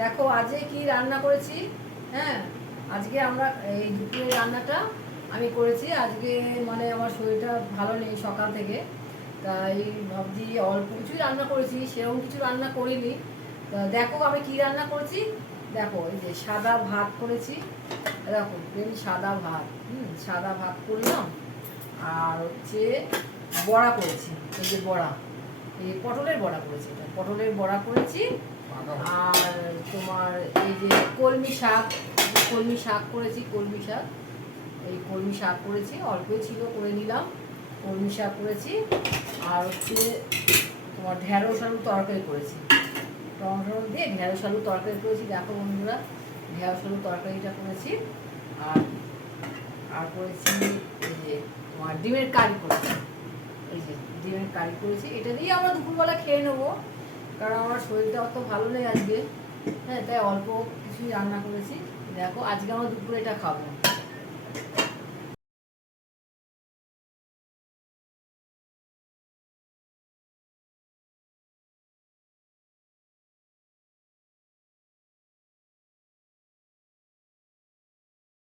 দেখো আজকে কি রান্না করেছি। হ্যাঁ, আজকে আমরা এই দুপুরের রান্নাটা আমি করেছি। আজকে মানে আমার শরীরটা ভালো নেই সকাল থেকে, তাই ভাবছি অল্প কিছুই রান্না করেছি, সেরকম কিছু রান্না করিনি। তা দেখো আমি কি রান্না করেছি। দেখো এই যে সাদা ভাত করেছি, দেখো প্লেন সাদা ভাত। সাদা ভাত করলাম। আর হচ্ছে বড়া করেছি, এই যে বড়া, এই পটলের বড়া করেছি, এটা পটলের বড়া করেছি। আর তোমার এই যে কলমি শাক, কলমি শাক করেছি, কলমি শাক, এই কলমি শাক করেছি, অল্পই ছিল করে নিলাম। কলমি শাক করেছি। আর হচ্ছে তোমার ঢেঁড়স আলু তরকারি করেছি, টমেটো দিয়ে ঢেঁড়স আলু তরকারি করেছি। দেখো বন্ধুরা, ঢেঁড়স আলু তরকারিটা করেছি। আর আর করেছি এই যে তোমার ডিমের কারি করেছি, এই যে ডিমের কারি করেছি। এটা দিয়ে আমরা দুপুরবেলা খেয়ে নেবো, কারণ আমার শরীরটা অত ভালো নেই আজকে। হ্যাঁ, তাই অল্প কিছুই রান্না করেছি। দেখো আজকে আমরা দুপুরে এটা খাবো।